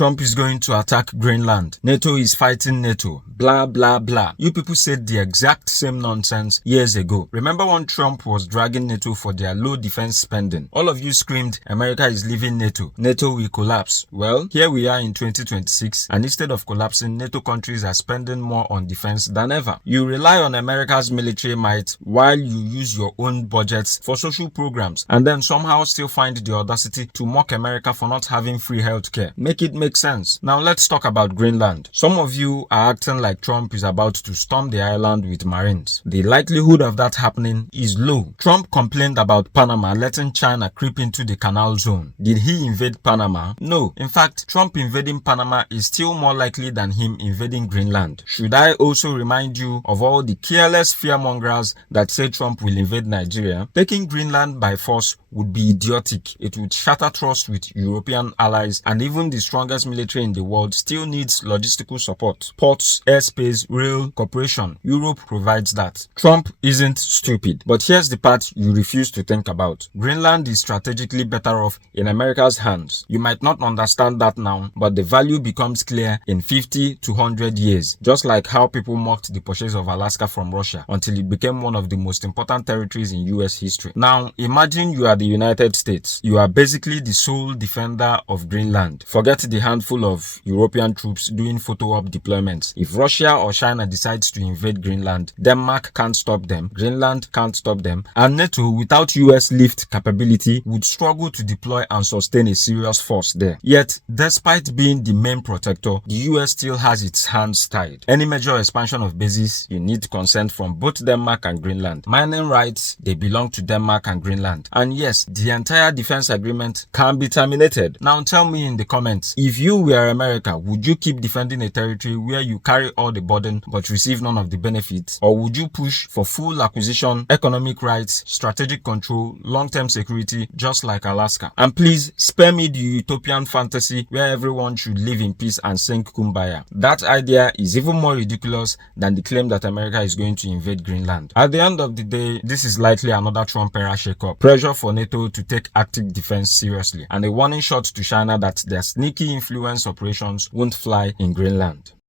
Trump is going to attack Greenland. NATO is fighting NATO. Blah, blah, blah. You people said the exact same nonsense years ago. Remember when Trump was dragging NATO for their low defense spending? All of you screamed, America is leaving NATO. NATO will collapse. Well, here we are in 2026, and instead of collapsing, NATO countries are spending more on defense than ever. You rely on America's military might while you use your own budgets for social programs, and then somehow still find the audacity to mock America for not having free healthcare. Make it make sense. Now let's talk about Greenland. Some of you are acting like Trump is about to storm the island with Marines. The likelihood of that happening is low. Trump complained about Panama letting China creep into the canal zone. Did he invade Panama? No. In fact, Trump invading Panama is still more likely than him invading Greenland. Should I also remind you of all the careless fearmongers that say Trump will invade Nigeria? Taking Greenland by force would be idiotic. It would shatter trust with European allies, and even the strongest military in the world still needs logistical support. Ports, airspace, rail, cooperation. Europe provides that. Trump isn't stupid. But here's the part you refuse to think about. Greenland is strategically better off in America's hands. You might not understand that now, but the value becomes clear in 50 to 100 years. Just like how people mocked the purchase of Alaska from Russia until it became one of the most important territories in US history. Now, imagine you are the United States. You are basically the sole defender of Greenland. Forget the handful of European troops doing photo-op deployments. If Russia or China decides to invade Greenland, Denmark can't stop them, Greenland can't stop them, and NATO, without US lift capability, would struggle to deploy and sustain a serious force there. Yet, despite being the main protector, the US still has its hands tied. Any major expansion of bases, you need consent from both Denmark and Greenland. Mining rights, they belong to Denmark and Greenland. And yes, the entire defense agreement can be terminated. Now tell me in the comments, if you were America, would you keep defending a territory where you carry all the burden but receive none of the benefits? Or would you push for full acquisition, economic rights, strategic control, long-term security, just like Alaska? And please spare me the utopian fantasy where everyone should live in peace and sing Kumbaya. That idea is even more ridiculous than the claim that America is going to invade Greenland. At the end of the day, this is likely another Trump era shakeup. Pressure for NATO to take Arctic defense seriously, and a warning shot to China that their sneaky influence operations won't fly in Greenland.